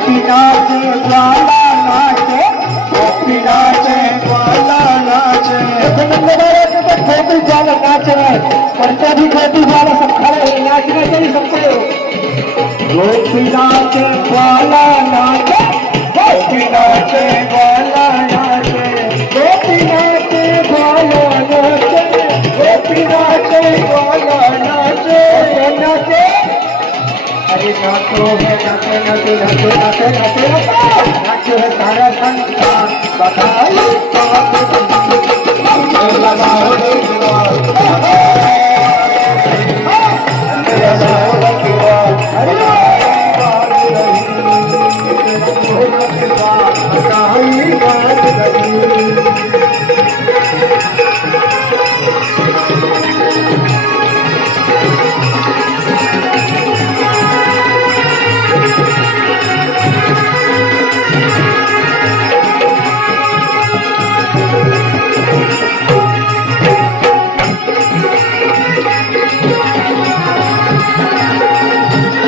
गोपी नाचे ग्वाला नाचे, गोपी नाचे ग्वाला नाचे। नंद बाबा के तो गोपी ग्वाला नाचे परचा भी गोपी ग्वाला सब खड़े नाचने के लिए सबको। गोपी नाचे ग्वाला नाचे, गोपी नाचे ग्वाला नाचे, गोपी नाचे ग्वाला नाचे, गोपी नाचे ग्वाला नाचे नाचे। अरे नाचो है नाचो नाचो नाचो नाचो नाचो नाचो है सारा संसार बधाई लगाओ